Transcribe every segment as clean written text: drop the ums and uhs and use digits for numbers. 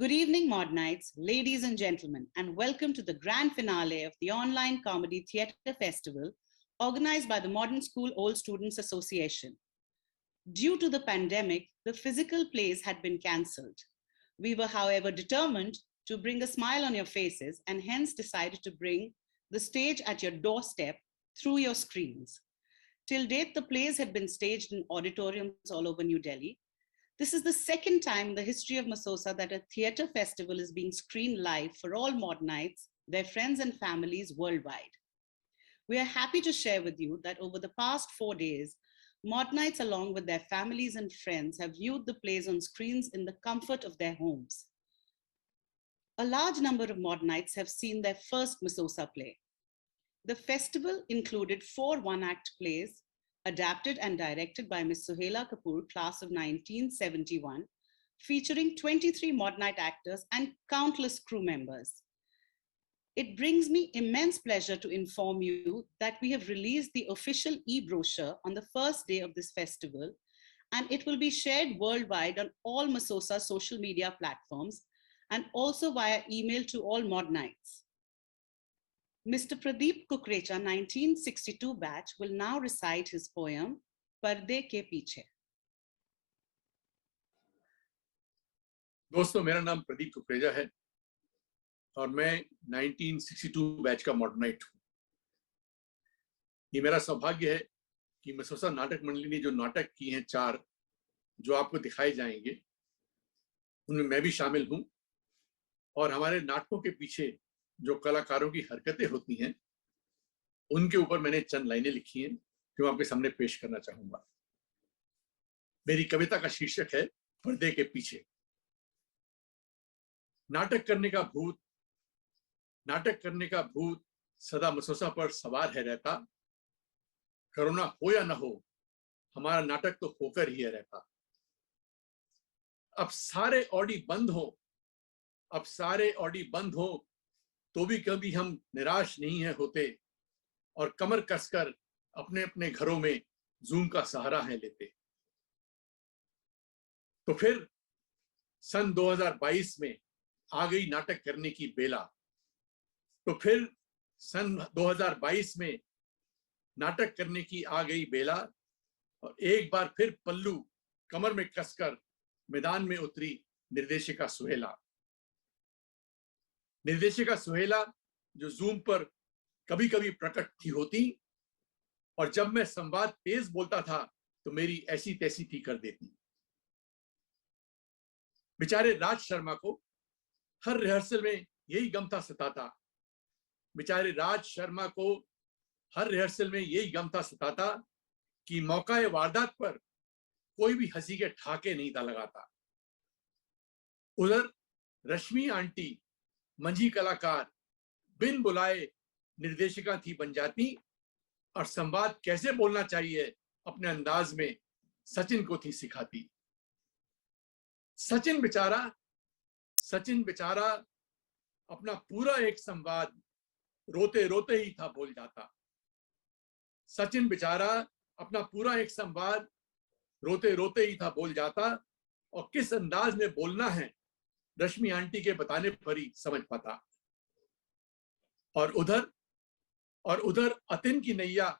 Good evening, Mod Nights, ladies and gentlemen, and welcome to the grand finale of the Online Comedy Theatre Festival organized by the Modern School Old Students Association. Due to the pandemic, the physical plays had been cancelled. We were, however, determined to bring a smile on your faces and hence decided to bring the stage at your doorstep through your screens. Till date, the plays had been staged in auditoriums all over New Delhi. This is the second time in the history of MSOSA that a theatre festival is being screened live for all Modernites, their friends and families worldwide. We are happy to share with you that over the past 4 days, Modernites along with their families and friends have viewed the plays on screens in the comfort of their homes. A large number of Modernites have seen their first MSOSA play. The festival included 4 one-act plays, adapted and directed by Ms. Suhaila Kapoor, class of 1971, featuring 23 Modernite actors and countless crew members. It brings me immense pleasure to inform you that we have released the official e-brochure on the first day of this festival, and it will be shared worldwide on all MSOSA social media platforms and also via email to all Modernites. Mr. Pradeep Kukrecha, 1962 batch, will now recite his poem, Parde ke Piche. दोस्तों, मेरा नाम प्रदीप कुकरेजा है और मैं 1962 batch का मॉडर्नाइट हूँ। ये मेरा सौभाग्य है कि मसोसा नाटक मंडली ने जो नाटक किए हैं 4 जो आपको दिखाए जाएंगे, उनमें मैं भी शामिल हूँ और हमारे नाटकों के पीछे जो कलाकारों की हरकतें होती हैं, उनके ऊपर मैंने चंद लाइनें लिखी हैं जो मैं आपके सामने पेश करना चाहूंगा। मेरी कविता का शीर्षक है पर्दे के पीछे। नाटक करने का भूत सदा मसोसा पर सवार है रहता। कोरोना हो या ना हो, हमारा नाटक तो होकर ही है रहता। अब सारे ऑडी बंद हो तो भी कभी हम निराश नहीं है होते और कमर कसकर अपने अपने घरों में जूम का सहारा है लेते। तो फिर सन 2022 में आ गई नाटक करने की बेला। तो फिर सन 2022 में नाटक करने की आ गई बेला और एक बार फिर पल्लू कमर में कसकर मैदान में उतरी निर्देशिका सुहेला जो जूम पर कभी कभी प्रकट थी होती और जब मैं संवाद तेज बोलता था तो मेरी ऐसी तैसी थी कर देती। बेचारे राज शर्मा को हर रिहर्सल में यही गम था सताता कि मौका वारदात पर कोई भी हंसी के ठाके नहीं था लगाता। उधर रश्मि आंटी मंझी कलाकार बिन बुलाए निर्देशिका थी बन जाती और संवाद कैसे बोलना चाहिए अपने अंदाज में सचिन को थी सिखाती। सचिन बेचारा अपना पूरा एक संवाद रोते रोते ही था बोल जाता। सचिन बेचारा अपना पूरा एक संवाद रोते रोते ही था बोल जाता और किस अंदाज में बोलना है रश्मि आंटी के बताने पर ही समझ पाता। और उधर अतिन की नैया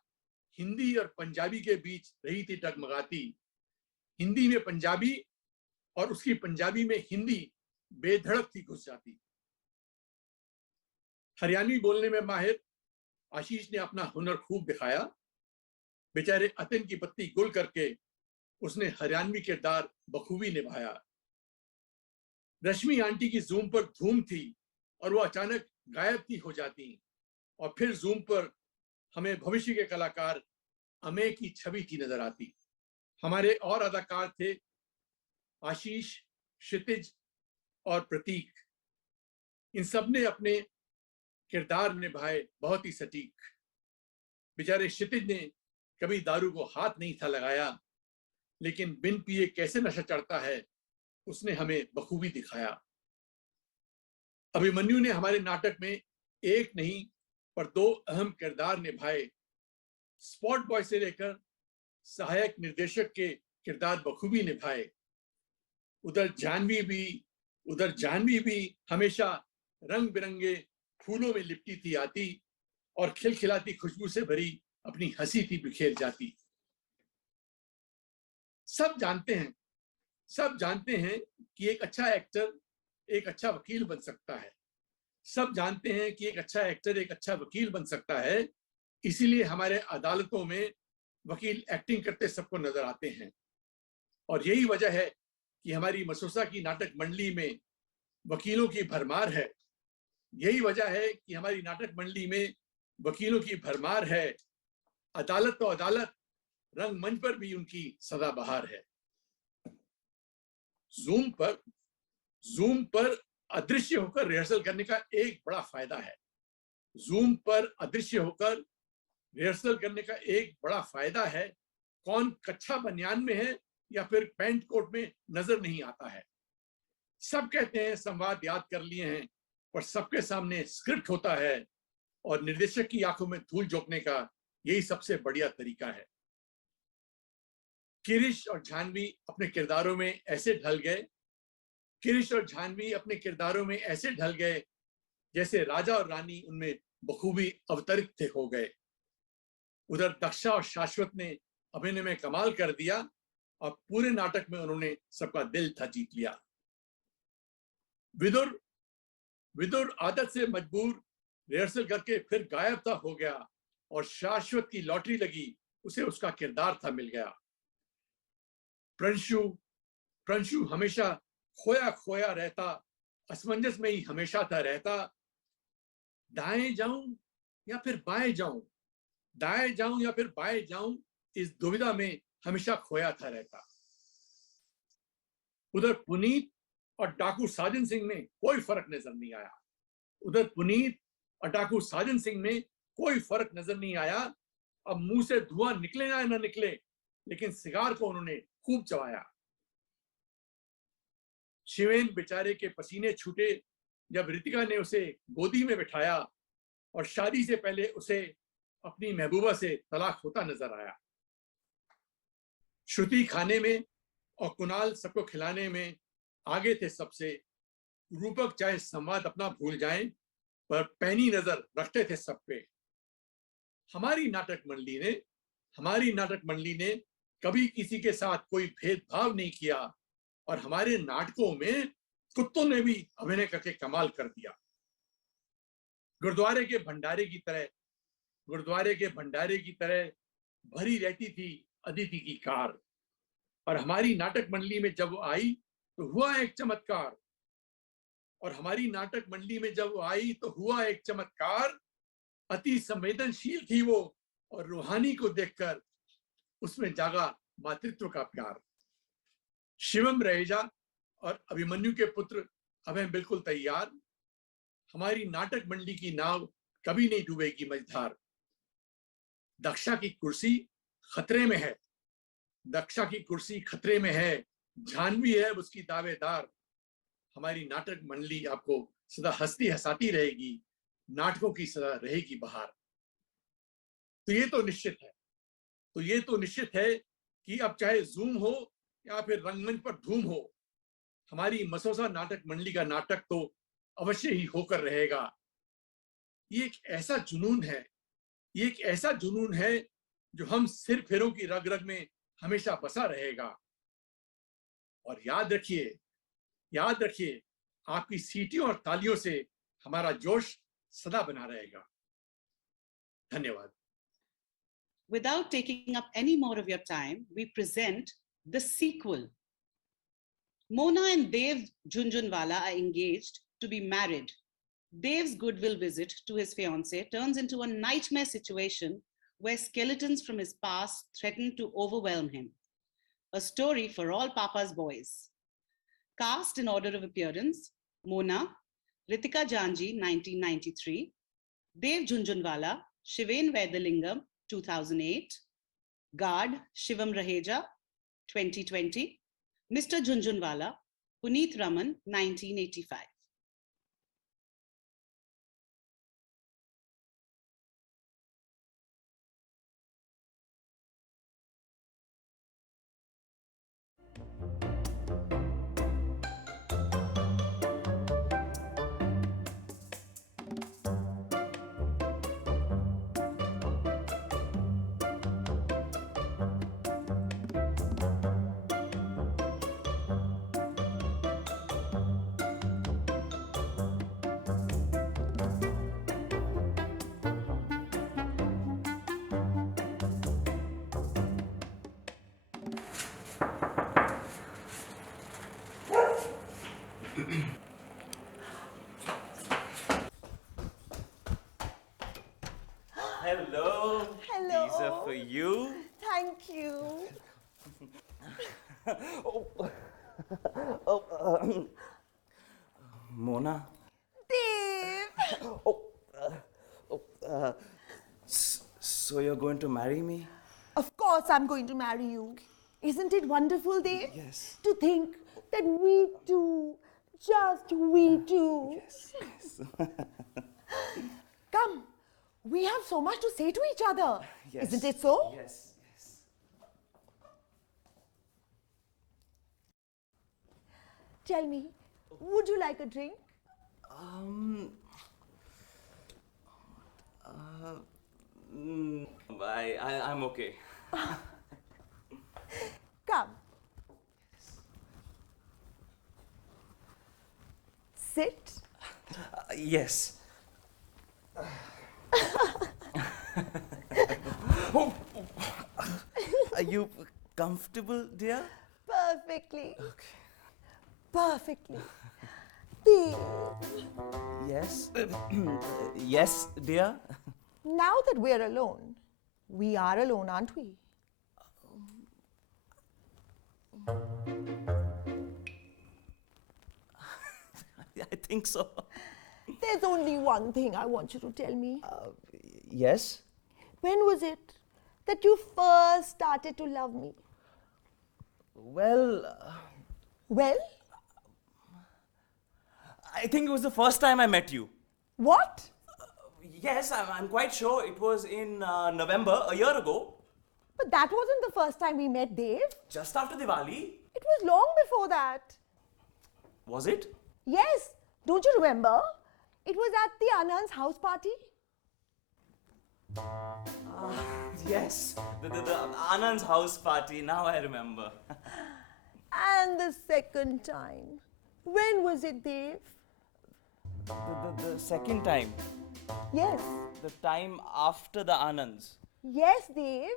हिंदी और पंजाबी के बीच रही थी टगमगाती। हिंदी में पंजाबी और उसकी पंजाबी में हिंदी बेधड़क थी घुस जाती। हरियाणवी बोलने में माहिर आशीष ने अपना हुनर खूब दिखाया। बेचारे अतिन की पत्ती गुल करके उसने हरियाणवी किरदार बखूबी निभाया। रश्मि आंटी की जूम पर धूम थी और वो अचानक गायब थी हो जाती और फिर जूम पर हमें भविष्य के कलाकार अमेय की छवि थी नजर आती। हमारे और अदाकार थे आशीष, क्षितिज और प्रतीक। इन सब ने अपने किरदार निभाए बहुत ही सटीक। बेचारे क्षितिज ने कभी दारू को हाथ नहीं था लगाया, लेकिन बिन पिए कैसे नशा चढ़ता है उसने हमें बखूबी दिखाया। अभिमन्यु ने हमारे नाटक में एक नहीं पर 2 अहम किरदार निभाए। स्पॉट बॉय से लेकर सहायक निर्देशक के किरदार बखूबी निभाए। उधर जानवी भी उधर जाह्नवी भी हमेशा रंग बिरंगे फूलों में लिपटी थी आती और खिलखिलाती खुशबू से भरी अपनी हंसी थी बिखेर जाती। सब जानते हैं कि एक अच्छा एक्टर एक अच्छा वकील बन सकता है। सब जानते हैं कि एक अच्छा एक्टर एक अच्छा वकील बन सकता है। इसीलिए हमारे अदालतों में वकील एक्टिंग करते सबको नजर आते हैं। और यही वजह है कि हमारी मसोसा की नाटक मंडली में वकीलों की भरमार है। यही वजह है कि हमारी नाटक मंडली में वकीलों की भरमार है। अदालत तो अदालत, रंगमंच पर भी उनकी सदाबहार है। जूम पर अदृश्य होकर रिहर्सल करने का एक बड़ा फायदा है। जूम पर अदृश्य होकर रिहर्सल करने का एक बड़ा फायदा है। कौन कच्छा बनियान में है या फिर पैंट कोट में नजर नहीं आता है। सब कहते हैं संवाद याद कर लिए हैं, पर सबके सामने स्क्रिप्ट होता है और निर्देशक की आंखों में धूल झोंकने का यही सबसे बढ़िया तरीका है। किरिश और जाह्नवी अपने किरदारों में ऐसे ढल गए जैसे राजा और रानी उनमें बखूबी अवतरित हो गए। उधर दक्षा और शाश्वत ने अभिनय में कमाल कर दिया और पूरे नाटक में उन्होंने सबका दिल था जीत लिया। विदुर आदत से मजबूर रिहर्सल करके फिर गायब था हो गया और शाश्वत की लॉटरी लगी, उसे उसका किरदार था मिल गया। प्रंशु हमेशा खोया खोया रहता, असमंजस में ही हमेशा था रहता। दाएं जाऊं या फिर बाएं जाऊं, दाएं जाऊं या फिर बाएं जाऊं, इस दुविधा में हमेशा खोया था रहता। उधर पुनीत और डाकू साजन सिंह में कोई फर्क नजर नहीं आया। अब मुंह से धुआं निकले या ना निकले, लेकिन सिगार को उन्होंने खूब चबाया। शिवेन बेचारे के पसीने छूटे जब रितिका ने उसे गोदी में बिठाया और शादी से पहले उसे अपनी महबूबा से तलाक होता नजर आया। श्रुति खाने में और कुणाल सबको खिलाने में आगे थे सबसे। रूपक चाहे संवाद अपना भूल जाएं, पर पैनी नजर रखते थे सब पे। हमारी नाटक मंडली ने कभी किसी के साथ कोई भेदभाव नहीं किया और हमारे नाटकों में कुत्तों ने भी अभिनय करके कमाल कर दिया। गुरुद्वारे के भंडारे की तरह भरी रहती थी अदिति की कार, और हमारी नाटक मंडली में जब वो आई तो हुआ एक चमत्कार। अति संवेदनशील थी वो और रूहानी को देखकर उसमें जागा मातृत्व का प्यार। शिवम रहेजा और अभिमन्यु के पुत्र अब हैं बिल्कुल तैयार। हमारी नाटक मंडली की नाव कभी नहीं डूबेगी मझधार। दक्षा की कुर्सी खतरे में है, जाह्नवी है उसकी दावेदार। हमारी नाटक मंडली आपको सदा हंसती हंसाती रहेगी, नाटकों की सदा रहेगी बहार। तो ये तो निश्चित है कि अब चाहे जूम हो या फिर रंगमंच पर धूम हो, हमारी मसोसा नाटक मंडली का नाटक तो अवश्य ही होकर रहेगा। ये एक ऐसा जुनून है जो हम सिर फेरों की रग रग में हमेशा बसा रहेगा। और याद रखिए आपकी सीटियों और तालियों से हमारा जोश सदा बना रहेगा। धन्यवाद। Without taking up any more of your time, we present the sequel. Mona and Dev Junjunwala are engaged to be married. Dev's goodwill visit to his fiancée turns into a nightmare situation where skeletons from his past threaten to overwhelm him. A story for all Papa's boys. Cast in order of appearance: Mona, Ritika Janji, 1993, Dev Junjunwala, Shiven Vedalingam, 2008, Guard, Shivam Raheja, 2020, Mr. Junjunwala, Puneet Raman, 1985. Hello. Hello. These are for you. Thank you. Mona. Dave! So you're going to marry me? Of course I'm going to marry you. Isn't it wonderful, Dave? Yes. To think that we two, just we two. Yes. Come, we have so much to say to each other. Yes. Isn't it so? Yes. Yes. Tell me, would you like a drink? I'm okay. Come. Sit. Yes. Are you comfortable, dear? Perfectly. Okay. Perfectly. Dave, Yes. Yes, dear. now that we're alone, we are alone, aren't we? I think so. There's only one thing I want you to tell me. Yes. When was it that you first started to love me? Well, Well, I think it was the first time I met you. what? Yes, I'm quite sure it was in November, a year ago, But that wasn't the first time we met, Dave. just after Diwali. It was long before that. Was it? Yes, don't you remember? It was at the Anand's house party. Yes, the Anand's house party. Now I remember. And the second time. When was it, Dave? The second time, Yes. the time after the Anands. Yes, Dave.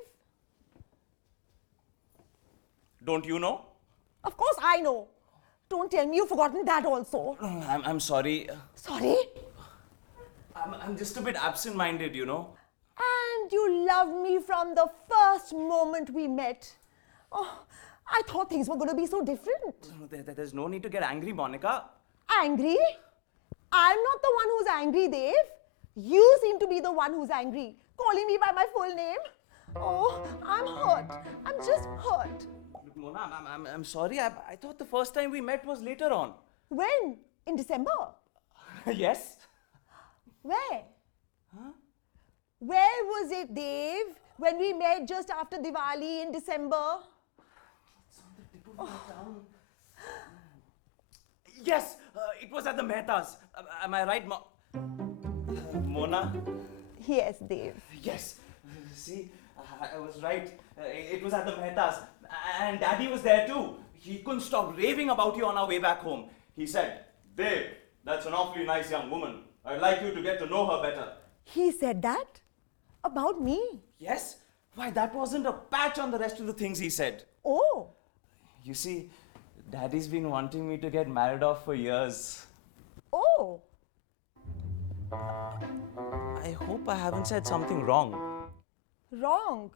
Don't you know? Of course I know. Don't tell me you've forgotten that also. I'm sorry. Sorry? I'm just a bit absent-minded, you know. And you loved me from the first moment we met. Oh, I thought things were going to be so different. There's no need to get angry, Monica. Angry? I'm not the one who's angry, Dave. You seem to be the one who's angry, calling me by my full name. Oh, I'm hurt. I'm just hurt. Look, Mona, I'm sorry. I thought the first time we met was later on. When? In December? Yes. Where? Huh? Where was it, Dave, when we met just after Diwali in December? It's on the tip of my tongue. Yes, it was at the Mehtas. Am I right, Mona? Yes, Dave. Yes. See, I was right. It was at the Mehtas. And Daddy was there too. He couldn't stop raving about you on our way back home. He said, Dave, that's an awfully nice young woman. I'd like you to get to know her better. He said that? About me? Yes? Why, that wasn't a patch on the rest of the things he said. Oh, You see, Daddy's been wanting me to get married off for years. oh. I hope I haven't said something wrong. Wrong.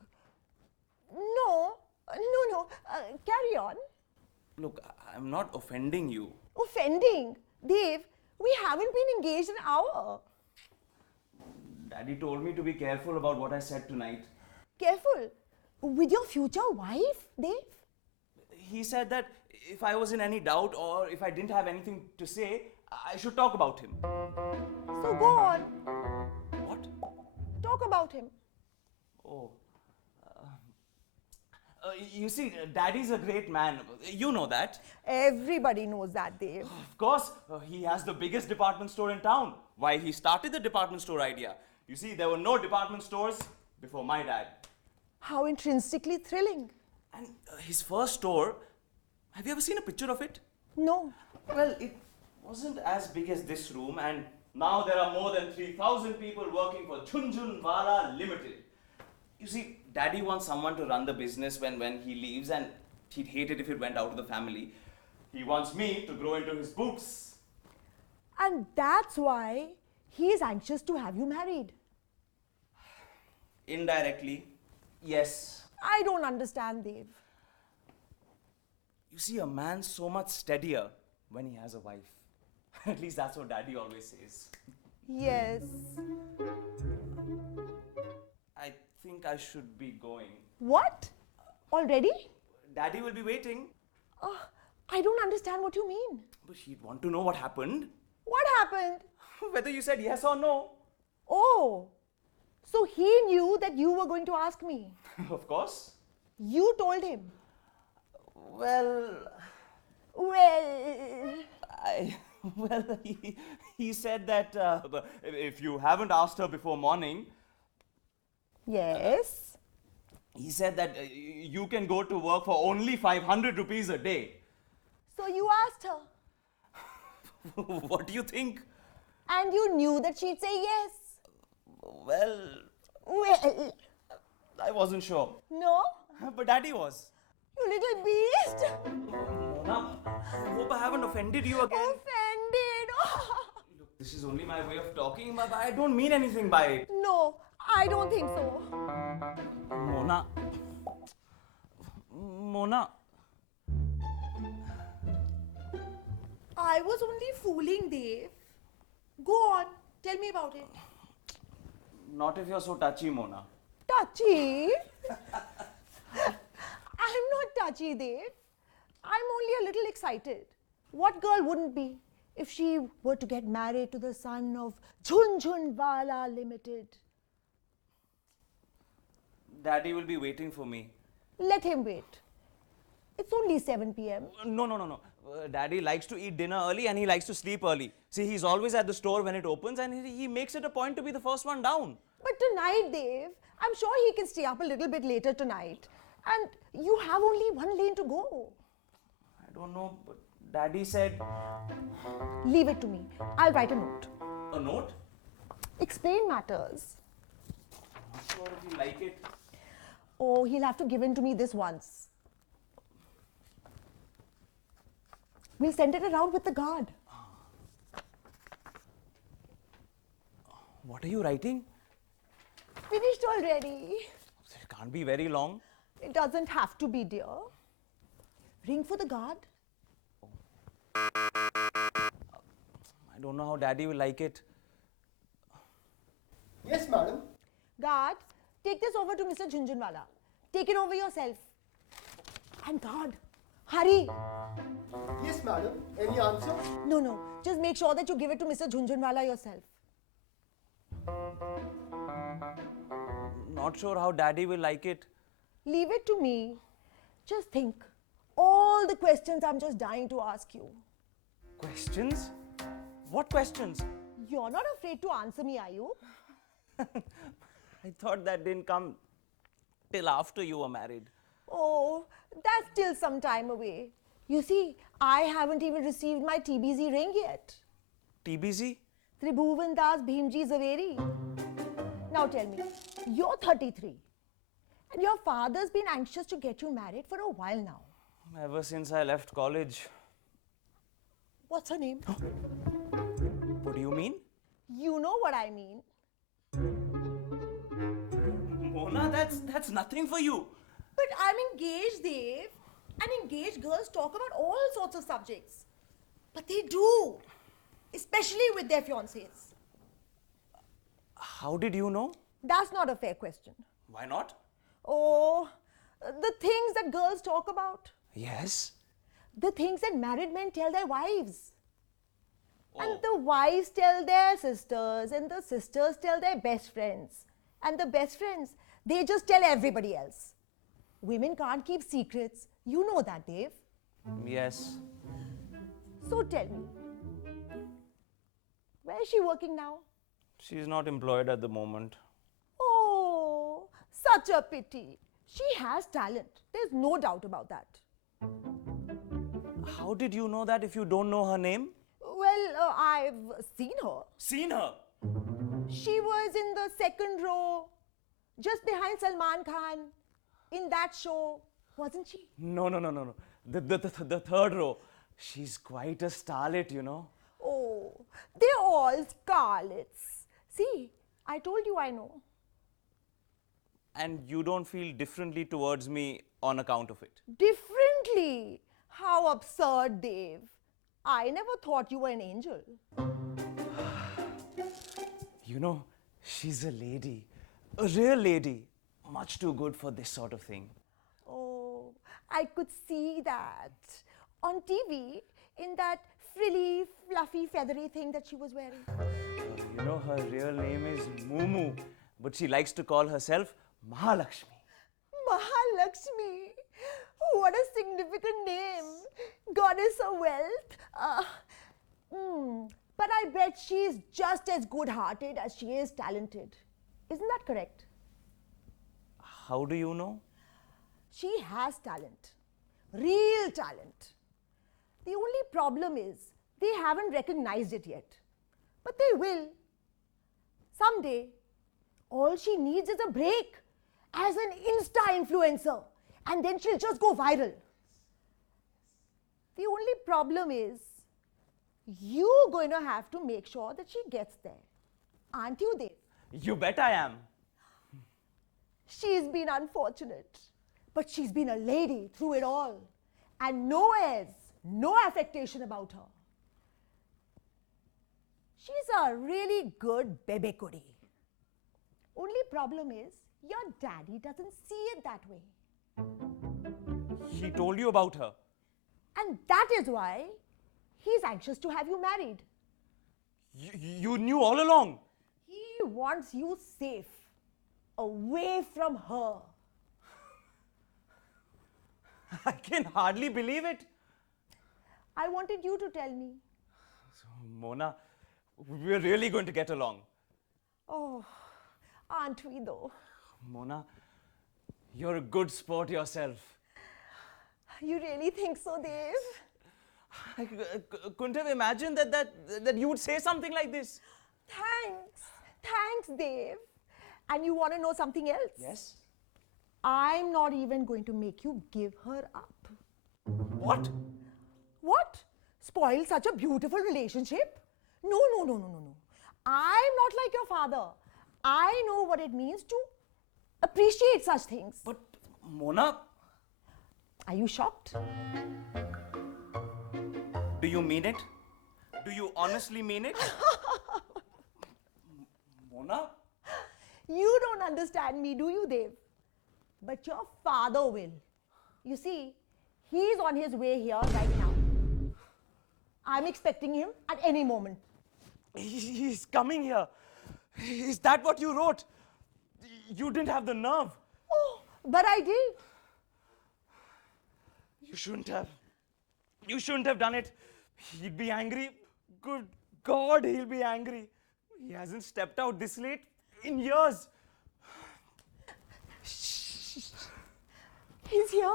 No, no. Carry on. Look, I'm not offending you. Offending. Dave, we haven't been engaged an hour. Daddy told me to be careful about what I said tonight. Careful. With your future wife, Dave? He said that if I was in any doubt or if I didn't have anything to say, I should talk about him. So go on. What? Talk about him. Oh. You see, Daddy's a great man. You know that. Everybody knows that, Dave. Of course, he has the biggest department store in town. Why, he started the department store idea. You see, there were no department stores before my dad. How intrinsically thrilling. And his first store, have you ever seen a picture of it? No. Well, it wasn't as big as this room, and now there are more than 3,000 people working for Chunjunwala Limited. You see, Daddy wants someone to run the business when he leaves, and he'd hate it if it went out of the family. He wants me to grow into his boots. And that's why he is anxious to have you married. Indirectly, yes. I don't understand, Dev. You see, a man's so much steadier when he has a wife. At least that's what Daddy always says. Yes. I think I should be going. What? Already? Daddy will be waiting. I don't understand what you mean. But he'd want to know what happened. What happened? Whether you said yes or no. Oh, so he knew that you were going to ask me. Of course. You told him. Well, Well, he said that if you haven't asked her before morning, yes. he said that you can go to work for only 500 rupees a day. So you asked her. What do you think? And you knew that she'd say yes. Well, Well, I wasn't sure. no? But Daddy was. You little beast. Mona, I hope I haven't offended you again. Offended. Look, this is only my way of talking, but I don't mean anything by it. No, I don't think so. Mona. Mona. I was only fooling Dave. Go on, tell me about it. Not if you're so touchy, Mona. Touchy? I'm not touchy, Dave. I'm only a little excited. What girl wouldn't be if she were to get married to the son of Jhunjhunwala Limited? Daddy will be waiting for me. Let him wait. It's only 7 p.m. No. Daddy likes to eat dinner early and he likes to sleep early. See, he's always at the store when it opens and he makes it a point to be the first one down. But tonight, Dave, I'm sure he can stay up a little bit later tonight. And you have only one lane to go. I don't know, but Daddy said... Leave it to me. I'll write a note. A note? Explain matters. I'm not sure if you like it. Oh, he'll have to give in to me this once. We'll send it around with the guard. What are you writing? Finished already. It can't be very long. It doesn't have to be, dear. Ring for the guard. I don't know how Daddy will like it. Yes, madam. Guard, take this over to Mr. Jhunjhunwala. Take it over yourself. And guard, hurry. Yes, madam. Any answer? No. Just make sure that you give it to Mr. Jhunjhunwala yourself. Not sure how Daddy will like it. Leave it to me. Just think. All the questions I'm just dying to ask you. Questions? What questions? You're not afraid to answer me, are you? I thought that didn't come till after you were married. Oh, that's still some time away. You see, I haven't even received my TBZ ring yet. TBZ? Tribhuvan Das Bhimji Zaveri. Now tell me, you're 33 and your father's been anxious to get you married for a while now. Ever since I left college. What's her name? What do you mean? You know what I mean. Mona, that's nothing for you. But I'm engaged, Dave. And engaged girls talk about all sorts of subjects. But they do. Especially with their fiancés. How did you know? That's not a fair question. Why not? Oh, the things that girls talk about. Yes. The things that married men tell their wives. And Oh. the wives tell their sisters, and the sisters tell their best friends. And the best friends, they just tell everybody else. Women can't keep secrets. You know that, Dave. Yes. So tell me, where is she working now? She's not employed at the moment. Oh, such a pity. She has talent. There's no doubt about that. How did you know that if you don't know her name? Well, I've seen her. Seen her. She was in the second row, just behind Salman Khan, in that show, wasn't she? No. The third row. She's quite a starlet, you know. Oh, they're all scarlets. See, I told you I know. and you don't feel differently towards me on account of it. Differently? How absurd, Dave. I never thought you were an angel. You know, she's a lady, a real lady, much too good for this sort of thing. Oh, I could see that on TV in that frilly, fluffy, feathery thing that she was wearing. You know, her real name is Mumu, but she likes to call herself Mahalakshmi. Mahalakshmi. What a significant name. Goddess of wealth. But I bet she's just as good-hearted as she is talented. Isn't that correct? How do you know? She has talent. Real talent. The only problem is they haven't recognized it yet. But they will. Someday, all she needs is a break as an Insta influencer, and then she'll just go viral. The only problem is you're going to have to make sure that she gets there. Aren't you, Dave? You bet I am. She's been unfortunate, but she's been a lady through it all. And no airs, no affectation about her. She's a really good bebe goody. Only problem is your daddy doesn't see it that way. He told you about her. And that is why he's anxious to have you married. You knew all along. He wants you safe, away from her. I can hardly believe it. I wanted you to tell me. Mona, we're really going to get along. Oh, aren't we though? Mona, you're a good sport yourself. You really think so, Dave? I couldn't have imagined that you would say something like this. Thanks, Dave. And you want to know something else? Yes? I'm not even going to make you give her up. What? What? Spoil such a beautiful relationship? No. I'm not like your father. I know what it means to appreciate such things. But, Mona, Are you shocked? do you mean it? Do you honestly mean it? Mona? You don't understand me, do you, Dave? But your father will. You see, he's on his way here right now. I'm expecting him at any moment. He's coming here. Is that what you wrote? You didn't have the nerve. Oh, but I did. You shouldn't have. You shouldn't have done it. He'd be angry. Good God, he'll be angry. He hasn't stepped out this late in years. He's here.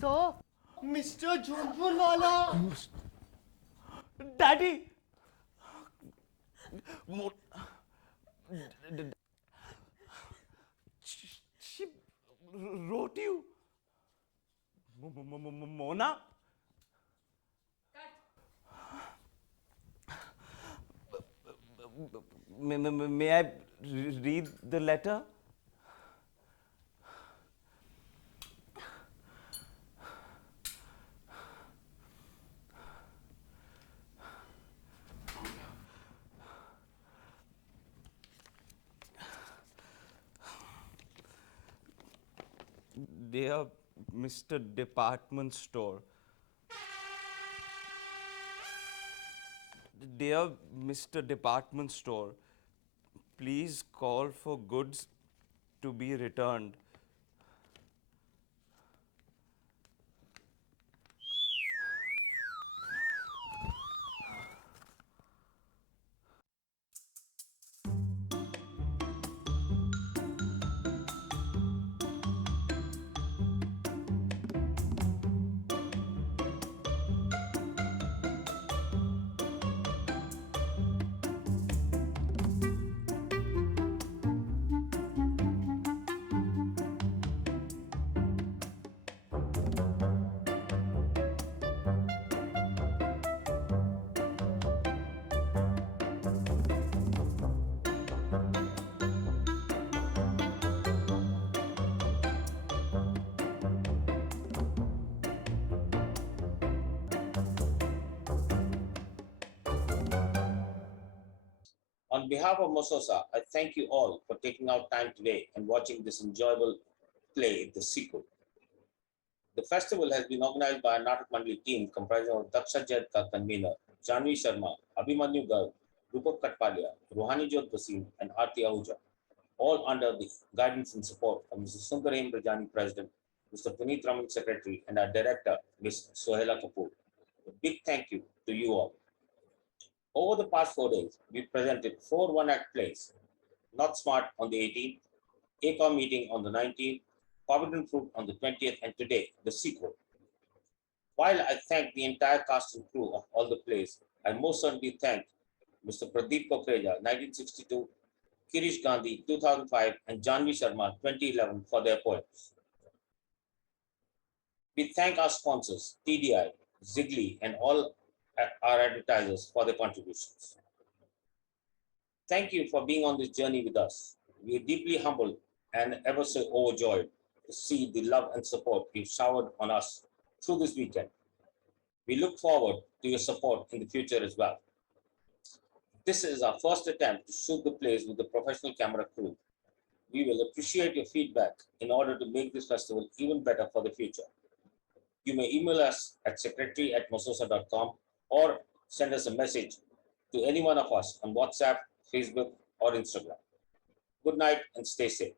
Sir, Mr. Jhunjhunwala. Daddy! She wrote you. Mona? May I read the letter? Dear Mr. Department Store, Dear Mr. Department Store, please call for goods to be returned. On behalf of MSOSA, I thank you all for taking out time today and watching this enjoyable play, The Sequel. The festival has been organized by a Natak Mandli team comprising of Daksha Jayat convener, Janvi Sharma, Abhimanyu Garg, Rupak Katpalia, Ruhani Jyot Basim, and Aarti Ahuja, all under the guidance and support of Mr. Sundarem Rajani, President, Mr. Puneet Raman, Secretary, and our Director, Ms. Sohela Kapoor. A big thank you to you all. Over the past 4 days, we presented 4 one-act plays: Not Smart on the 18th, ACOM meeting on the 19th, Forbidden Fruit on the 20th, and today, The Sequel. While I thank the entire cast and crew of all the plays, I most certainly thank Mr. Pradeep Kokreja, 1962, Kirish Gandhi, 2005, and Janvi Sharma, 2011, for their poems. We thank our sponsors, TDI, Ziggly, and all our advertisers for their contributions. Thank you for being on this journey with us. We are deeply humbled and ever so overjoyed to see the love and support you've showered on us through this weekend. We look forward to your support in the future as well. This is our first attempt to shoot the plays with a professional camera crew. We will appreciate your feedback in order to make this festival even better for the future. You may email us at secretary@mososa.com or send us a message to any one of us on WhatsApp, Facebook, or Instagram. Good night and stay safe.